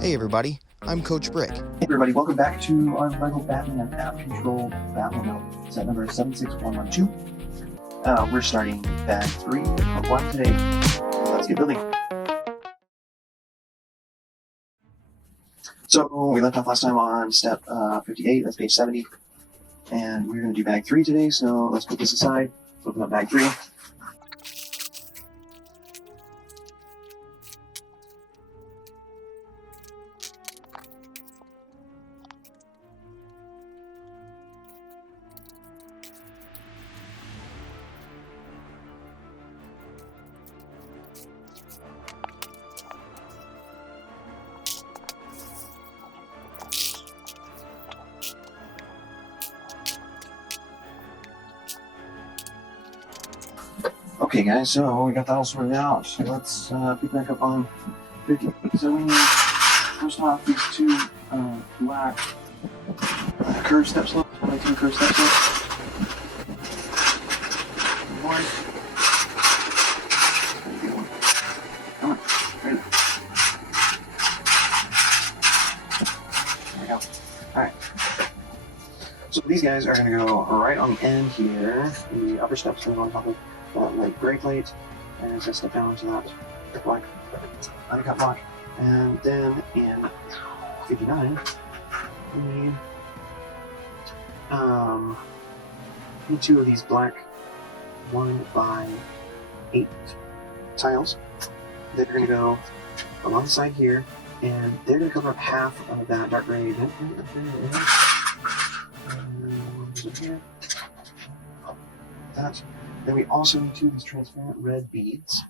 Hey everybody, I'm Coach Brick. Hey everybody, welcome back to our Lego Batman and App Controlled Batmobile. Set number 76112. We're starting bag 3 of 1 today. Let's get building. So we left off last time on step 58, that's page 70. And we're going to do bag 3 today, so let's put this aside. Open up bag 3. Okay guys, so we got that all sorted out. So let's pick back up on 50. So we need, first off, these two black curved step slopes. 1 by 2 curved step slopes. One. Come on, ready. There we go. Alright. So these guys are going to go right on the end here. The upper steps are on top of that light gray plate, and it's going to step down to that black undercut block. And then in 59, we need 2 of these black 1 by 8 tiles. They're going to go along the side here, and they're going to cover up half of that dark gray. That. Then we also need 2 of these transparent red beads.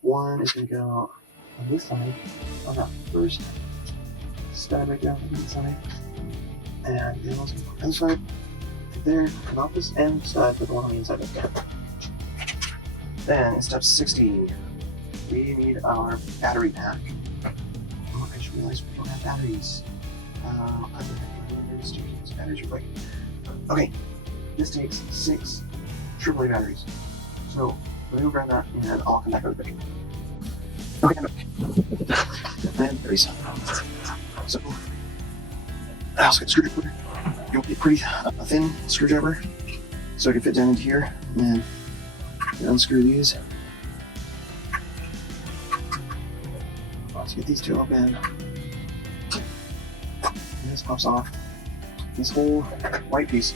1 is going to go on this side, on that first stab right down on the side. And then also on the other side, there, about this end side, but the one on the inside of the cap. Then in step 60, we need our battery pack. Oh, I just realized we don't have batteries. Batteries are breaking. Okay, this takes 6 AAA batteries. So let me go grab that and I'll come back over quick. Okay, I'm back. And batteries. So I also got a screwdriver. You'll get a pretty thin screwdriver so I can fit down into here and then unscrew these. Let's get these 2 open. And this pops off. This whole white piece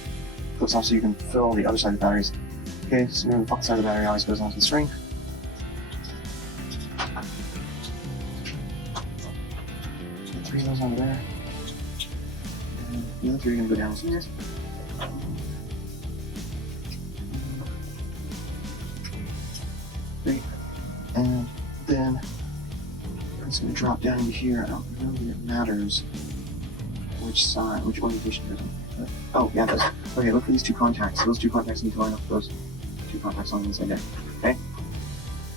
clips off so you can fill the other side of the batteries. Okay, so the front side of the battery always goes onto the string. So 3 of those over there. And the other 3 are going to go down here. Great. And then it's going to drop down into here. I don't know if it matters which side, which orientation it is. Oh, yeah, it does. Okay, look for these 2 contacts. Those 2 contacts need to line up with those 2 contacts on the inside there. Okay?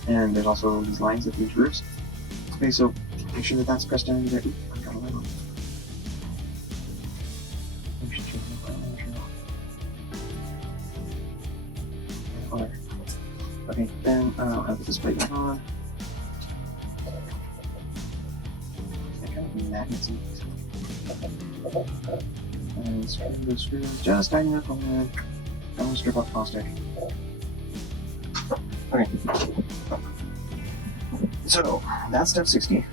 And there's also these lines at each roofs. Okay, so make sure that that's pressed down into there. Ooh, I got a light on. Maybe should turn the light on. Okay, then I'll put this plate back on. I kind of magnets in. And screw the screws just tighten up on that. I'm gonna strip off plastic. Okay. So that's step 60.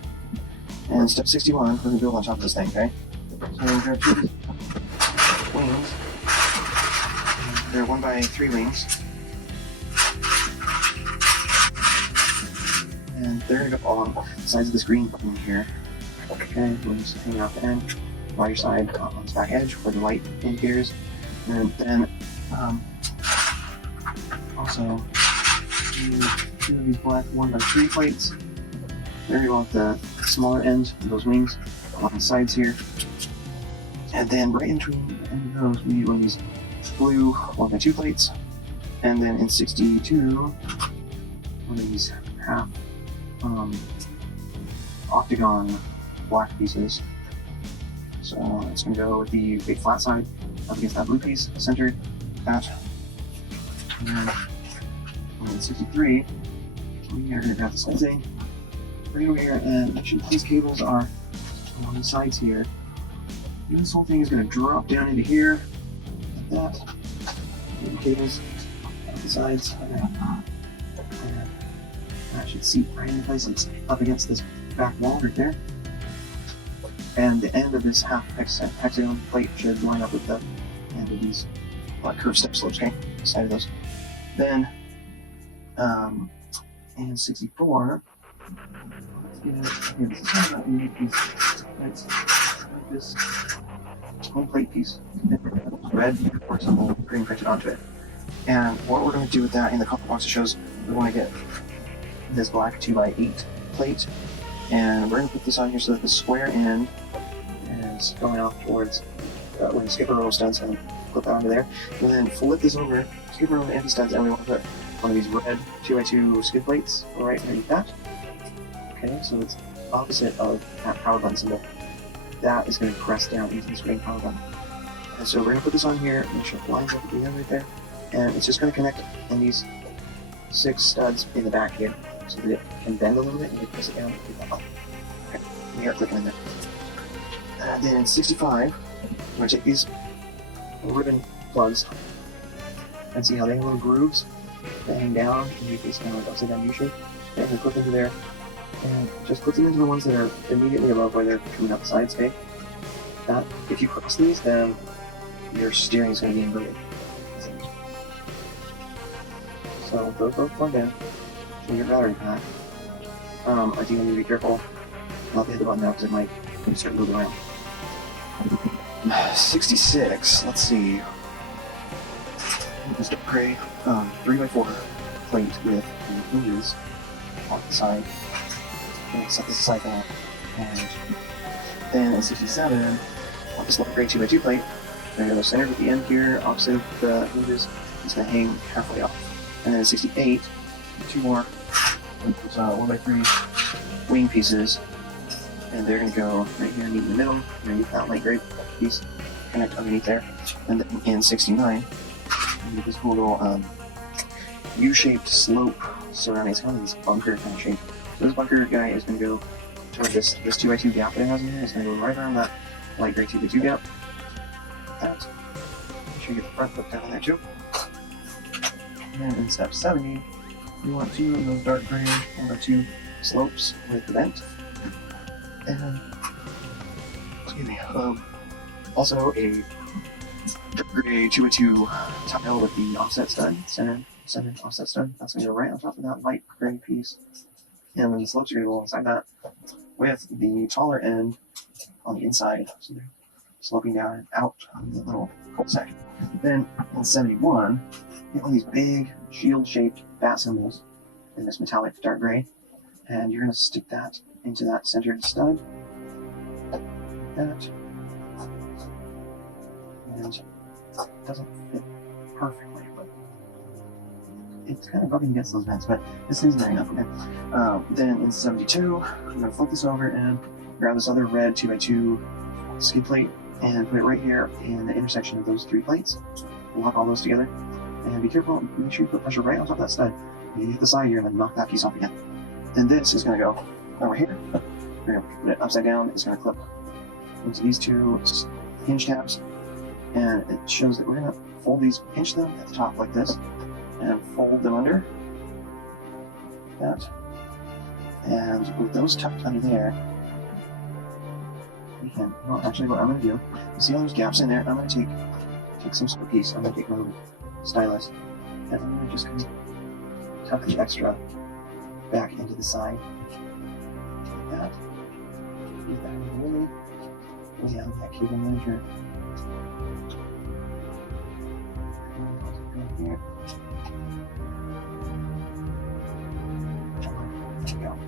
And step 61, we're gonna build on top of this thing, okay? So we're gonna grab 2 wings. They're 1 by 3 wings. And they're gonna go along the sides of this green button here. Okay, we'll just hang out the end. Lighter side on this back edge where the light indicator. And then also 2 of these black 1 by 3 plates. There we go at the smaller end of those wings along the sides here. And then right in between the end of those we need 1 of these blue 1 by 2 plates. And then in 62, 1 of these half octagon black pieces. So it's going to go with the big flat side up against that blue piece, centered, that. And then in 63, we are going to grab this whole thing bring it over here and make sure these cables are on the sides here. This whole thing is going to drop down into here, like that. The cables on the sides, and that should seat right in place. It's up against this back wall right there. And the end of this half hexagon plate should line up with the end of these curved step slopes, okay? The side of those. Then, in 64, this home plate piece, red, or some green printed onto it. And what we're going to do with that in the copper box, it shows we want to get this black 2x8 plate, and we're going to put this on here so that the square end is going off towards where the skipper roll studs, and put that onto there. And then flip this over, skipper roll and studs, and we want to put one of these red 2x2 skid plates right underneath that. Okay, so it's opposite of that power button symbol. That is going to press down into this green power button. And so we're going to put this on here, make sure it lines up at the end right there, and it's just going to connect in these 6 studs in the back here, so that it can bend a little bit and you press it down and keep that up. Okay, we are clicking in there. Then in 65, we're going to take these ribbon plugs and see how they have little grooves that hang down and make this kind of like upside down U shape. And we clip into there, and just clip them into the ones that are immediately above where they're coming up the sides, okay? That, if you cross these, then your steering is going to be inverted. So those both plug in to your battery pack. I think I need to be careful not to hit the button now because it might start moving around. 66, let's see. This gray 3x4 plate with the hinges on the side. Okay, set this aside now. And then in 67, I'll just let gray 2x2 plate. They're going to go centered at the end here, opposite of the hinges. It's going to hang halfway off. And then in 68, 2 more. There's 1x3 wing pieces. And they're going to go right here, meet in the middle, underneath that light gray piece, connect underneath there. And then in 69, you get this cool little U-shaped slope surrounding. It's kind of this bunker kind of shape. So this bunker guy is going to go toward this 2x2 gap that it has in here. It's going to go right around that light gray 2x2 gap. Like that. Make sure you get the front foot down in there too. And then in step 70, you want 2 of those dark gray 1x2 slopes with the vent. And excuse me, also a dark gray 2x2 tile with the offset stud, center offset stud. That's going to go right on top of that light gray piece. And then the slopes are going to go alongside that with the taller end on the inside. So they're sloping down and out of the little cul-de-sac. Then in 71, you get one of these big shield-shaped bat symbols in this metallic dark gray. And you're going to stick that into that centered stud. Like that. And it doesn't fit perfectly, but it's kind of rubbing against those vents, but this thing's very enough. Okay. Then in 72, I'm going to flip this over and grab this other red 2x2 skid plate and put it right here in the intersection of those 3 plates. Lock all those together. And be careful, make sure you put pressure right on top of that stud. You hit the side here and then knock that piece off again. Then this is going to go over here. We're going to put it upside down. It's going to clip into these 2 hinge tabs. And it shows that we're going to fold these, pinch them at the top like this, and fold them under. Like that. And with those tucked under there, we can, well, actually what I'm going to do, you see all those gaps in there? I'm going to take some sort of piece. I'm going to take my little stylus, and I'm going to just kind of tuck the extra back into the side. Like that. Get that in the way down that cable manager. Here. There we go.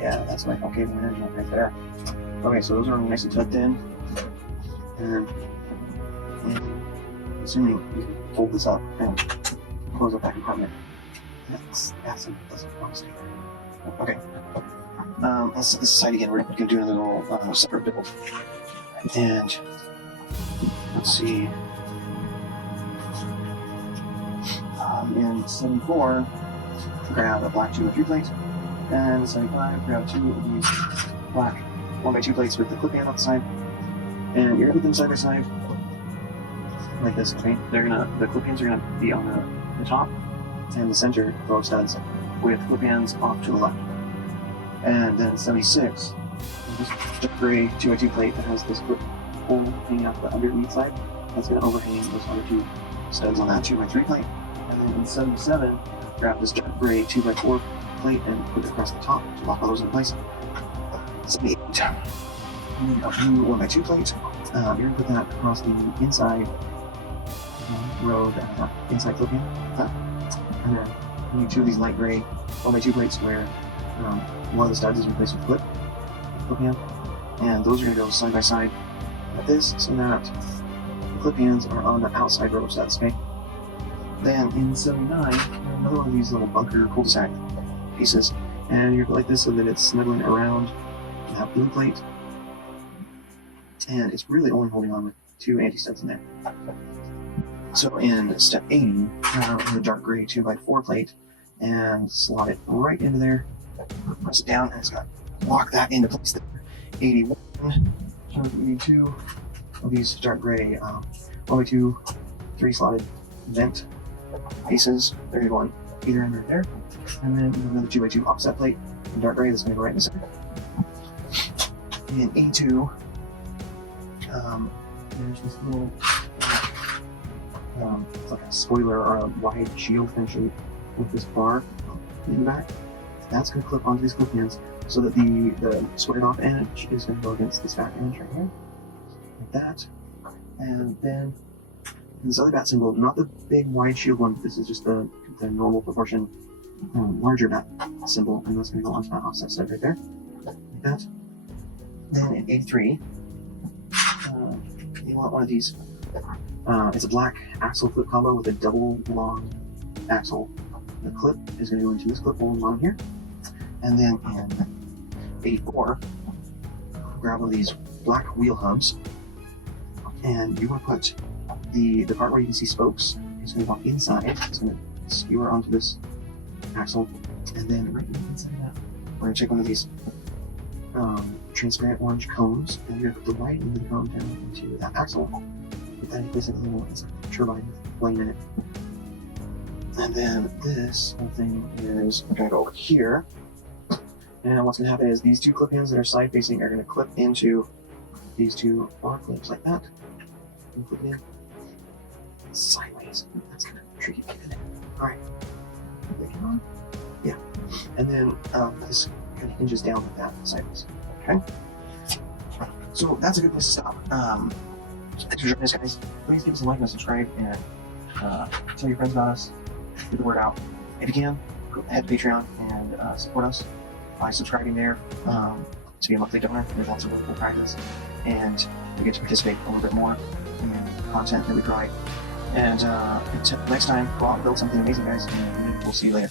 Yeah, that's my whole cable management right there. Okay, so those are nice and tucked in. And assuming you can fold this up and close up that compartment. That's doesn't want to stay there. Okay. Let's set this aside again. We're going to do another little separate build. And let's see. In 74, grab a black 2x3 plate And the 75, grab 2 of these black 1x2 plates with the clip band on the side. And you're gonna put them side by side like this, okay? The clip bands are gonna be on the top and the center row of studs with clip bands off to the left. And then 76, this gray 2x2 plate that has this clip hole hanging out the underneath side. That's gonna overhang those other 2 studs on that 2x3 plate. And then in 77, grab this dark gray 2x4 plate and put it across the top to lock all those in place. 78, you need a blue 1x2 plate. You're gonna put that across the inside row, that inside clip in, like that. And then you need 2 of these light gray 1x2 plates where one of the studs is replaced with clip in, and those are gonna go side by side like this, so that the clip ends are on the outside row of studs, okay? Then in 79, another one of these little bunker cul-de-sac pieces, and you're like this so that it's snuggling around that blue plate, and it's really only holding on with 2 anti-studs in there. So in step 80, the dark gray 2x4 plate, and slot it right into there, press it down, and it's got to lock that into place there. 81, so we need 2 of these dark gray 1x2 3-slotted vent pieces. They're going to go on either end right there. And then another 2x2 offset plate in dark gray that's going to go right in the center. In 82, there's this little it's like a spoiler or a wide shield kind of shape with this bar in the back. That's going to clip onto these clip ends so that the squared off edge is going to go against this back edge right here, like that. And then this other bat symbol, not the big wide shield one, this is just the normal proportion larger bat symbol, and that's going to go onto that offset side right there, like that. Then in 83, you want one of these. It's a black axle clip combo with a double long axle. The clip is going to go into this clip hole on here. And then in 84, grab one of these black wheel hubs, and you want to put the part where you can see spokes is going to go inside. It's going to skewer onto this axle, and then right inside that, we're going to take one of these transparent orange cones, and you're going to put the white end of the cone down into that axle. Put that in place like a little turbine flame in it. And then this whole thing is going to go over here. And what's going to happen is these 2 clip ends that are side facing are going to clip into these 2 bar clips like that. And clip in sideways. That's kind of tricky to get in. Alright. Yeah. And then this kind of hinges down like that sideways. Okay? So that's a good place to stop. Thanks for joining us, guys. Please give us a like and a subscribe, and tell your friends about us. Get the word out. If you can, head to Patreon and support us by subscribing there to be a monthly donor. There's lots of really cool prizes, and you get to participate a little bit more in the content that we provide. And until next time, go out and build something amazing, guys, and we'll see you later.